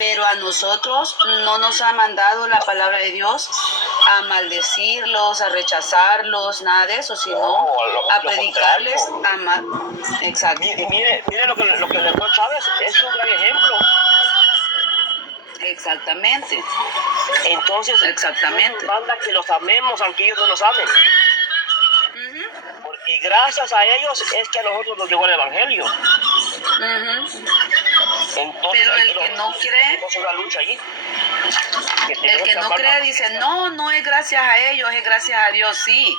Pero a nosotros no nos ha mandado la palabra de Dios a maldecirlos, a rechazarlos, nada de eso, sino a predicarles, a amar. Exacto. Mire lo que el doctor Chávez es un gran ejemplo. Exactamente. Entonces, exactamente. Dios nos manda que los amemos aunque ellos no nos amen. Porque gracias a ellos es que a nosotros nos llegó el evangelio. Entonces, pero el que no cree, una lucha allí. El que no cree dice, no es gracias a ellos, es gracias a Dios, sí.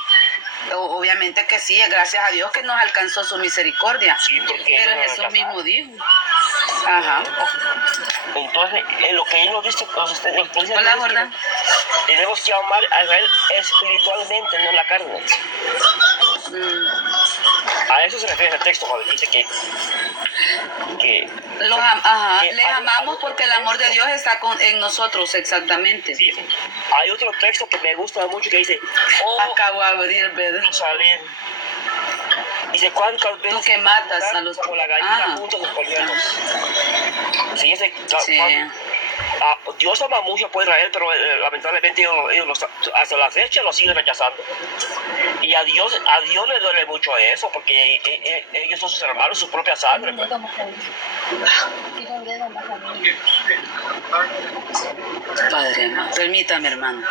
Obviamente que sí, es gracias a Dios que nos alcanzó su misericordia. Sí, pero Jesús mismo dijo. Ajá. Entonces, en lo que él nos dice, hola, gorda. Tenemos que amar a Israel espiritualmente, no en la carne. A eso se refiere el texto cuando dice que les amamos porque el amor de Dios está en nosotros, exactamente. Sí. Hay otro texto que me gusta mucho que dice, acabo de abrir, ¿verdad? Jerusalén. Dice, ¿cuántas veces tú que matas a los como la gallina junto a los polluelos? Sí, Dios ama mucho a Israel, pero lamentablemente ellos hasta la fecha lo siguen rechazando. Y a Dios le duele mucho eso, porque ellos son sus hermanos, su propia sangre. Padre, permítame, hermano.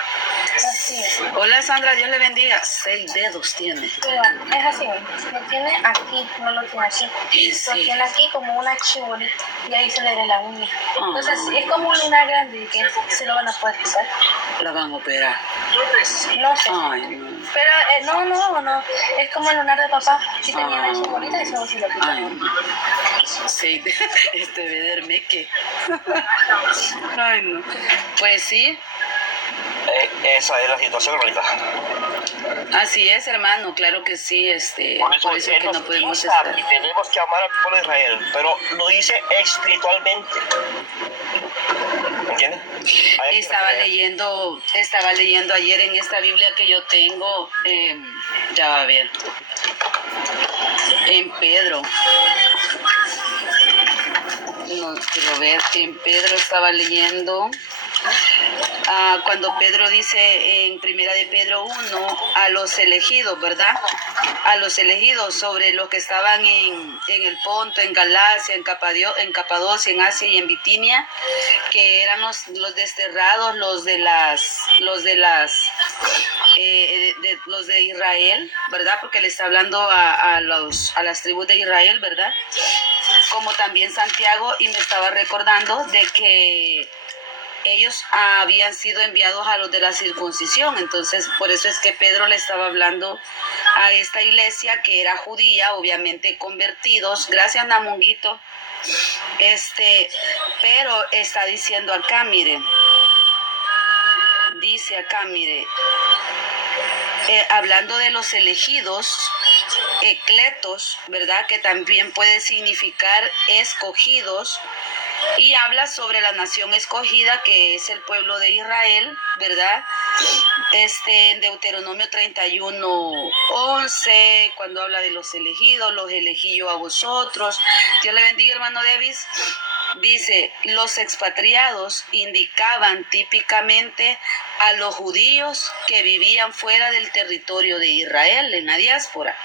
Hola, Sandra, Dios le bendiga. 6 dedos tiene. Pero es así, lo tiene aquí, no lo tiene aquí. Lo tiene aquí como una chibolita y ahí se le ve la uña. Entonces es como un lunar grande que se lo van a poder quitar. ¿La van a operar? No sé. Ay, no. Pero no, es como el lunar de papá. Sí tenía una chibolita y se lo quitan. Ay, no. Sí, vederme que. Ay, no. Pues sí. Esa es la situación ahorita. Así es, hermano, claro que sí, por eso es que no podemos estar. Y tenemos que amar al pueblo de Israel, pero lo dice espiritualmente. ¿Entiendes? Estaba leyendo ayer en esta Biblia que yo tengo, ya va a ver, en Pedro. No quiero ver, en Pedro estaba leyendo. Cuando Pedro dice en primera de Pedro 1 a los elegidos, ¿verdad? A los elegidos sobre los que estaban en el Ponto, en Galacia, en Capadocia, en Asia y en Bitinia, que eran los desterrados, los de Israel, ¿verdad? Porque le está hablando a las tribus de Israel, ¿verdad? Como también Santiago, y me estaba recordando de que ellos habían sido enviados a los de la circuncisión. Entonces por eso es que Pedro le estaba hablando a esta iglesia que era judía, obviamente convertidos. Gracias, Namunguito. Pero está diciendo acá, mire, dice acá, mire, hablando de los elegidos, ecletos, ¿verdad? Que también puede significar escogidos. Y habla sobre la nación escogida, que es el pueblo de Israel, ¿verdad? En Deuteronomio 31:11, cuando habla de los elegidos, los elegí yo a vosotros. Dios le bendiga, hermano Davis. Dice, los expatriados indicaban típicamente a los judíos que vivían fuera del territorio de Israel, en la diáspora,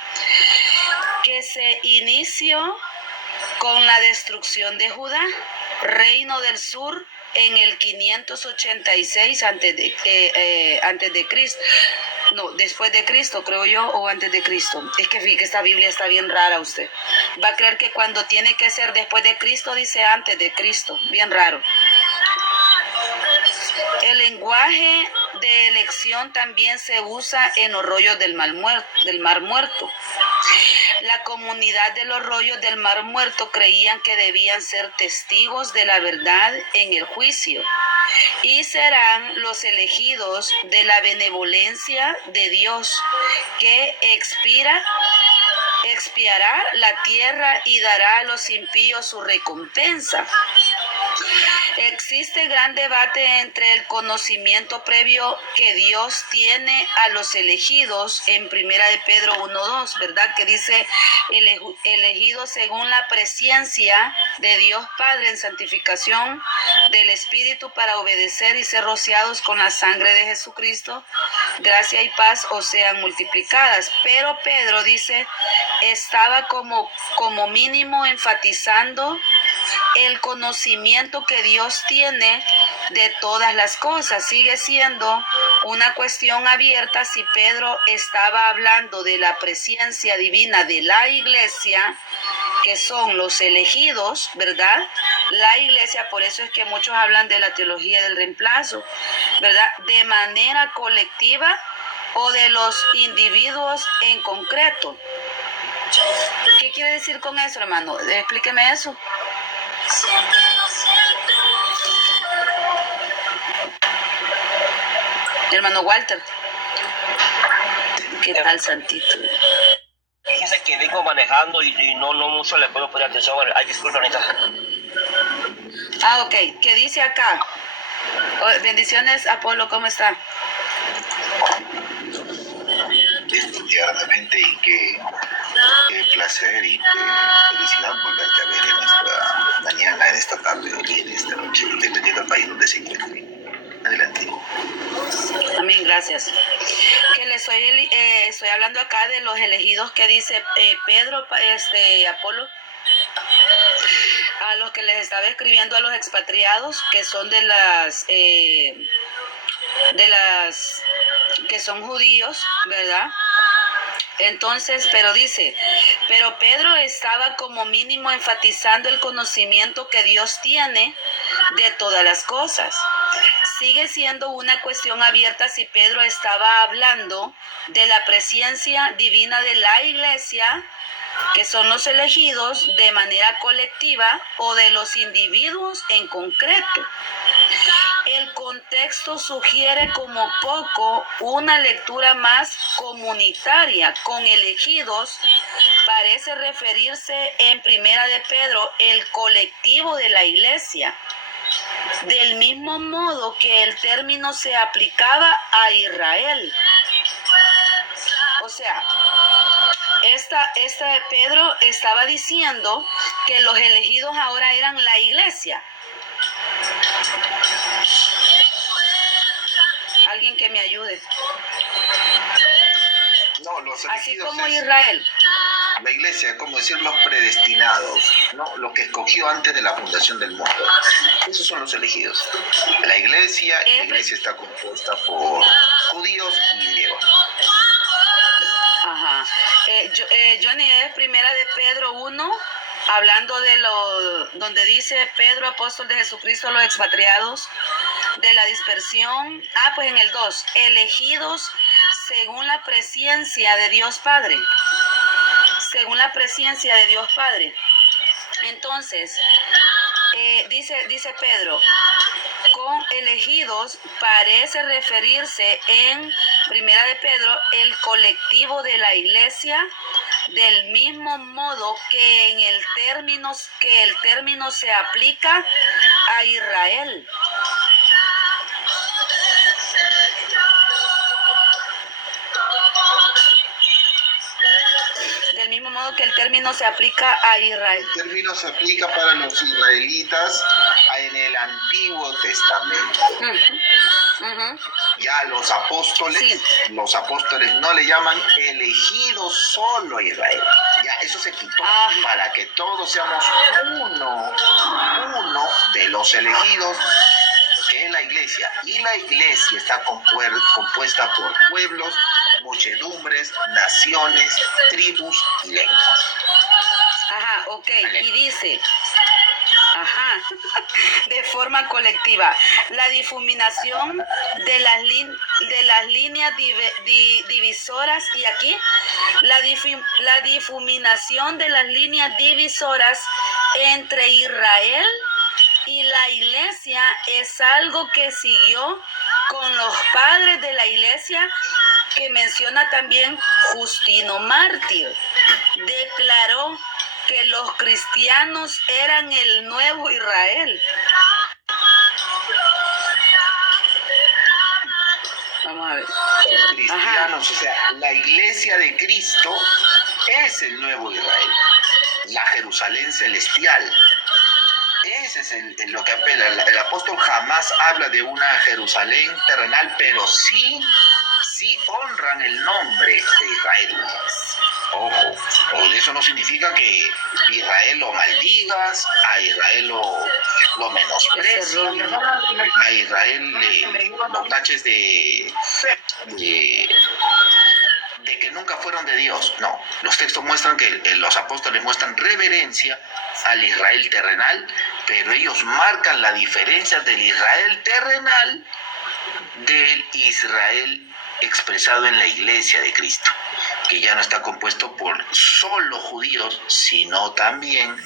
que se inició con la destrucción de Judá, reino del sur, en el 586 antes de Cristo. No, después de Cristo, creo yo, o antes de Cristo. Es que fíjate que esta Biblia está bien rara usted. Va a creer que cuando tiene que ser después de Cristo, dice antes de Cristo. Bien raro. El lenguaje de elección también se usa en los rollos del Mar Muerto. La comunidad de los rollos del Mar Muerto creían que debían ser testigos de la verdad en el juicio y serán los elegidos de la benevolencia de Dios que expiará la tierra y dará a los impíos su recompensa. Existe gran debate entre el conocimiento previo que Dios tiene a los elegidos en Primera de Pedro 1:2, ¿verdad? Que dice elegidos según la presciencia de Dios Padre en santificación del Espíritu para obedecer y ser rociados con la sangre de Jesucristo, gracia y paz os sean multiplicadas. Pero Pedro dice, estaba como mínimo enfatizando el conocimiento que Dios tiene de todas las cosas. Sigue siendo una cuestión abierta si Pedro estaba hablando de la presencia divina de la iglesia, que son los elegidos, ¿verdad? La iglesia, por eso es que muchos hablan de la teología del reemplazo, ¿verdad? De manera colectiva o de los individuos en concreto. ¿Qué quiere decir con eso, hermano? Explíqueme eso. Hermano Walter, ¿qué tal, Santito? Fíjese que vengo manejando y no mucho le puedo poner atención. Ay, disculpa, Anita. Ok. ¿Qué dice acá? Bendiciones, Apolo, ¿cómo está? Efectivamente, y qué placer y qué felicidad volverte a ver en esta mañana, en esta tarde y en esta noche, dependiendo del país donde se encuentre. Adelante. Amén, gracias. Que le estoy hablando acá de los elegidos que dice Pedro, Apolo, a los que les estaba escribiendo a los expatriados, que son de las que son judíos, ¿verdad? Entonces, pero Pedro estaba como mínimo enfatizando el conocimiento que Dios tiene de todas las cosas. Sigue siendo una cuestión abierta si Pedro estaba hablando de la presencia divina de la iglesia, que son los elegidos de manera colectiva, o de los individuos en concreto. El contexto sugiere como poco una lectura más comunitaria. Con elegidos parece referirse en Primera de Pedro el colectivo de la iglesia, del mismo modo que el término se aplicaba a Israel. O sea, Pedro estaba diciendo que los elegidos ahora eran la iglesia. Alguien que me ayude. No, los Así elegidos como es Israel. la iglesia, como decir los predestinados, ¿no? Lo que escogió antes de la fundación del mundo. Esos son los elegidos. La iglesia está compuesta por judíos y griegos. Ajá. Johnny, es Primera de Pedro 1, hablando de donde dice Pedro, apóstol de Jesucristo a los expatriados, de la dispersión. Pues en el 2, elegidos según la presciencia de Dios Padre. Según la presciencia de Dios Padre. Entonces, dice Pedro, con elegidos parece referirse en Primera de Pedro el colectivo de la iglesia, del mismo modo que el término se aplica a Israel. Del mismo modo que el término se aplica a Israel. El término se aplica para los israelitas en el Antiguo Testamento. Ya los apóstoles no le llaman elegidos solo a Israel. Ya eso se quitó para que todos seamos uno de los elegidos, que es la iglesia. Y la iglesia está compuesta por pueblos, muchedumbres, naciones, tribus y lenguas. Ok. Y dice, de forma colectiva, la difuminación de las líneas divisoras, y aquí, la difuminación de las líneas divisoras entre Israel y la iglesia es algo que siguió con los padres de la iglesia, que menciona también Justino Mártir. Declaró que los cristianos eran el nuevo Israel. digamos, o sea, la iglesia de Cristo es el nuevo Israel, la Jerusalén celestial. Ese es lo que apela. El apóstol jamás habla de una Jerusalén terrenal, pero sí honran el nombre de Israel. Ojo, eso no significa que Israel lo maldigas, a Israel lo menosprecies, a Israel lo taches de que nunca fueron de Dios. No, los textos muestran que los apóstoles muestran reverencia al Israel terrenal, pero ellos marcan la diferencia del Israel terrenal del Israel expresado en la iglesia de Cristo, que ya no está compuesto por solo judíos, sino también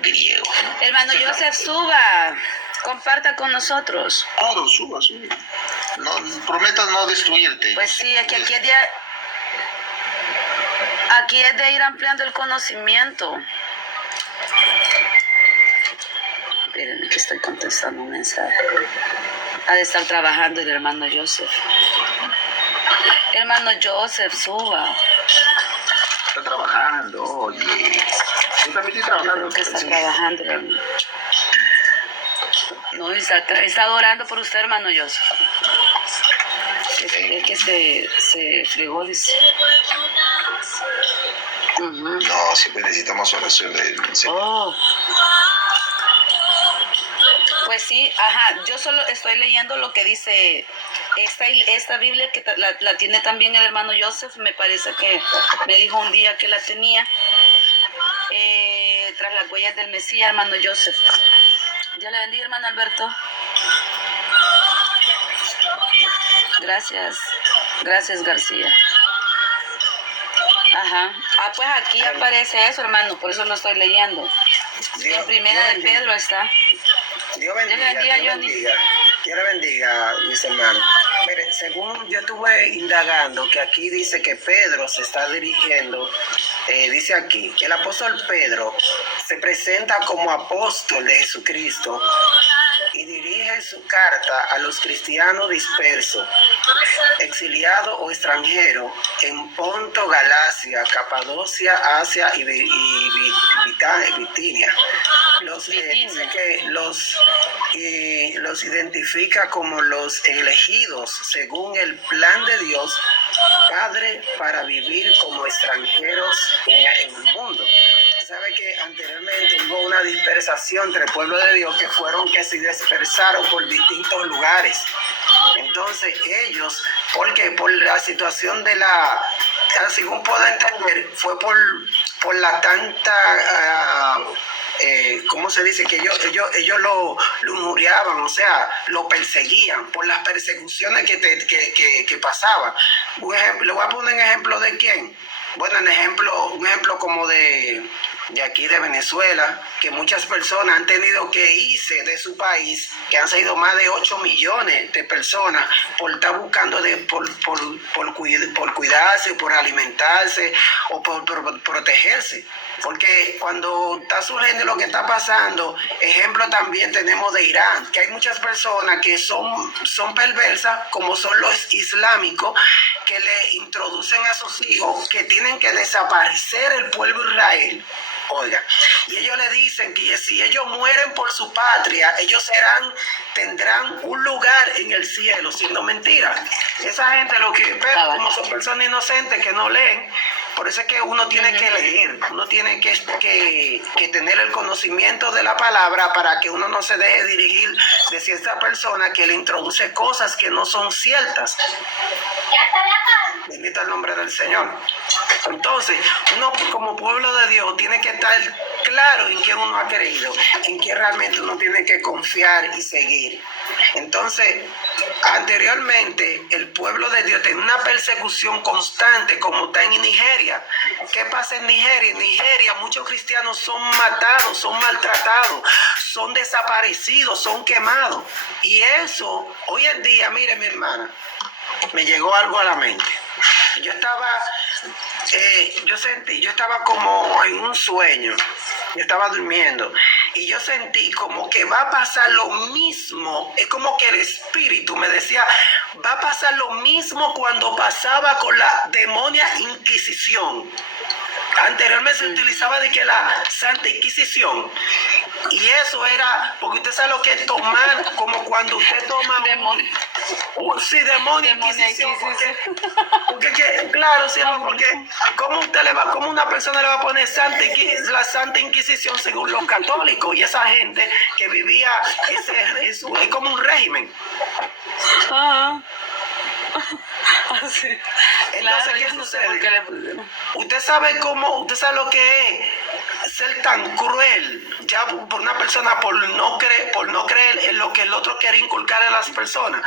griegos, ¿no? Hermano Joseph, suba, comparta con nosotros. Claro, suba. No, prometas no destruirte. Pues sí, es que aquí es de ir ampliando el conocimiento. Espérenme que estoy contestando un mensaje. Ha de estar trabajando el hermano Joseph. Hermano Joseph, suba. Está trabajando, oye. Yo también estoy trabajando. Creo que está trabajando, hermano. No, está orando por usted, hermano Joseph. Es que se fregó, dice. No, siempre necesitamos oración del Señor. Oh. Pues sí, ajá, yo solo estoy leyendo lo que dice esta Biblia, que la tiene también el hermano Joseph, me parece que me dijo un día que la tenía, tras las huellas del Mesías, hermano Joseph. Dios le bendiga, hermano Alberto. Gracias García. Ajá. Pues aquí aparece eso, hermano, por eso lo estoy leyendo. En primera de Pedro está. Dios bendiga, Dios le bendiga, mis hermanos. Miren, según yo estuve indagando, que aquí dice que Pedro se está dirigiendo, dice aquí, el apóstol Pedro se presenta como apóstol de Jesucristo y dirige su carta a los cristianos dispersos, exiliados o extranjeros en Ponto, Galacia, Capadocia, Asia y Bitinia. Dice que los identifica como los elegidos según el plan de Dios Padre para vivir como extranjeros en el mundo. Sabe que anteriormente hubo una dispersación entre el pueblo de Dios que se dispersaron por distintos lugares. Entonces ellos, porque por la situación de según puedo entender, fue por la tanta ¿cómo se dice? Que ellos lo muriaban, o sea, lo perseguían por las persecuciones que pasaban. Le voy a poner un ejemplo de quién. Bueno, un ejemplo como de aquí de Venezuela, que muchas personas han tenido que irse de su país, que han sido más de 8 millones de personas por estar buscando por cuidarse, por alimentarse o por protegerse. Porque cuando está surgiendo lo que está pasando, ejemplo también tenemos de Irán, que hay muchas personas que son perversas, como son los islámicos, que le introducen a sus hijos que tienen que desaparecer el pueblo de Israel. Oiga, y ellos le dicen que si ellos mueren por su patria, ellos tendrán un lugar en el cielo, siendo mentira. Esa gente pero como son personas inocentes que no leen, por eso es que uno tiene que leer, uno tiene que tener el conocimiento de la palabra para que uno no se deje dirigir de cierta persona que le introduce cosas que no son ciertas. Bendito el nombre del Señor. Entonces, uno como pueblo de Dios tiene que estar claro en qué uno ha creído, en qué realmente uno tiene que confiar y seguir. Entonces, anteriormente, el pueblo de Dios tenía una persecución constante, como está en Nigeria. ¿Qué pasa en Nigeria? En Nigeria muchos cristianos son matados, son maltratados, son desaparecidos, son quemados. Y eso, hoy en día, mire mi hermana, me llegó algo a la mente. Yo estaba como en un sueño Yo estaba durmiendo y yo sentí como que va a pasar lo mismo. Es como que el espíritu me decía, va a pasar lo mismo cuando pasaba con la demonia Inquisición. Anteriormente se utilizaba de que la Santa Inquisición, y eso era porque usted sabe lo que es tomar, como cuando usted toma Demonio. sí, demonio Inquisición, claro, sí, porque cómo una persona le va a poner la Santa Inquisición según los católicos, y esa gente que vivía es como un régimen. Ah. Así. Entonces, Claro, ¿qué yo no sé por sucede? qué le pusieron. Usted sabe lo que es ser tan cruel ya por una persona por no creer en lo que el otro quiere inculcar a las personas,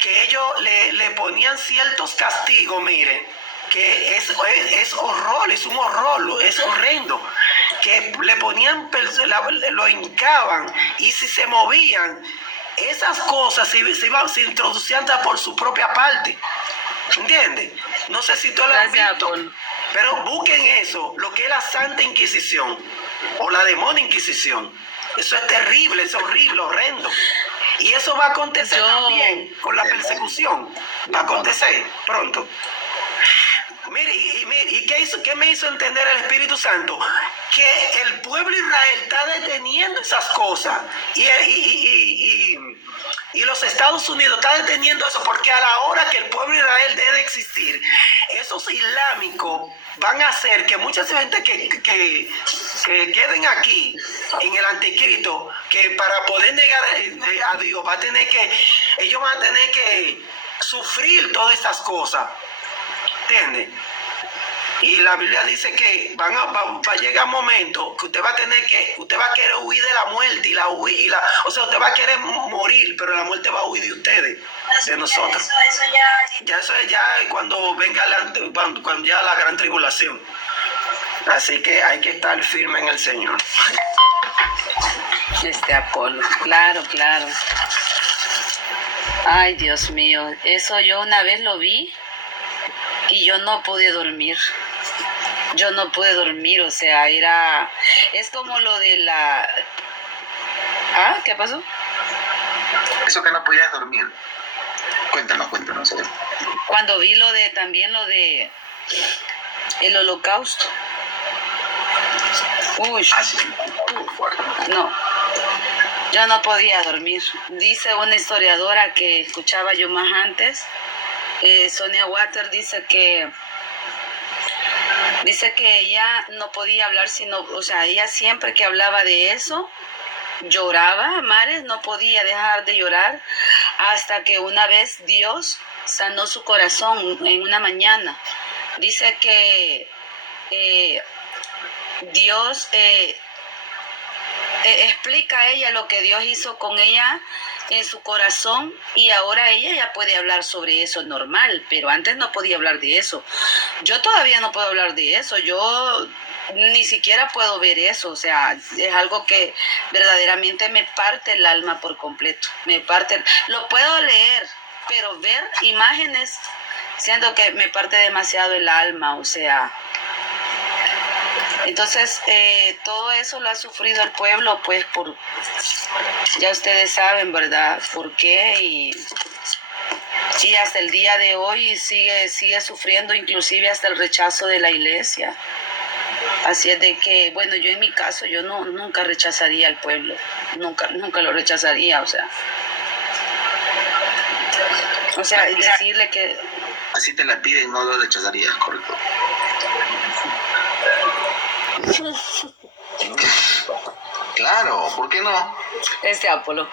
que ellos le ponían ciertos castigos, mire, que es horror, es un horror, es horrendo, que le ponían, lo hincaban, y si se movían, esas cosas se introducían por su propia parte. ¿Entiendes? No sé si tú lo has visto, pero busquen eso, lo que es la Santa Inquisición o la Demonia Inquisición. Eso es terrible, es horrible, horrendo. Y eso va a acontecer también con la persecución. Va a acontecer pronto. Mire, ¿y qué me hizo entender el Espíritu Santo? Que el pueblo de Israel está deteniendo esas cosas. Y los Estados Unidos están deteniendo eso, porque a la hora que el pueblo de Israel debe existir, esos islámicos van a hacer que mucha gente que queden aquí en el anticristo, que para poder negar a Dios ellos van a tener que sufrir todas estas cosas. ¿Entiendes? Y la Biblia dice que va a llegar un momento que usted va a querer huir de la muerte o sea, usted va a querer morir, pero la muerte va a huir de ustedes, de nosotros. Eso es ya cuando venga cuando ya la gran tribulación. Así que hay que estar firme en el Señor. Apolo, claro. Ay, Dios mío, eso yo una vez lo vi y yo no pude dormir. O sea, es como lo de la... ¿Ah? ¿Qué pasó? Eso que no podías dormir. Cuéntanos. Cuando vi también lo de el holocausto. Uy. Sí. No, yo no podía dormir. Dice una historiadora que escuchaba yo más antes, Sonia Water, dice que ella no podía hablar o sea, ella siempre que hablaba de eso, lloraba, Mares, no podía dejar de llorar, hasta que una vez Dios sanó su corazón en una mañana. Dice que Dios explica a ella lo que Dios hizo con ella en su corazón, y ahora ella ya puede hablar sobre eso normal, pero antes no podía hablar de eso. Yo todavía no puedo hablar de eso, yo ni siquiera puedo ver eso, o sea, es algo que verdaderamente me parte el alma por completo, lo puedo leer, pero ver imágenes, siento que me parte demasiado el alma, o sea. Entonces, todo eso lo ha sufrido el pueblo, pues, ya ustedes saben, ¿verdad?, por qué, y hasta el día de hoy sigue sufriendo, inclusive hasta el rechazo de la iglesia. Así es de que, bueno, yo en mi caso, yo nunca rechazaría al pueblo, nunca lo rechazaría, o sea, decirle que... Así te la piden, no lo rechazarías, correcto. Claro, ¿por qué no? Apolo.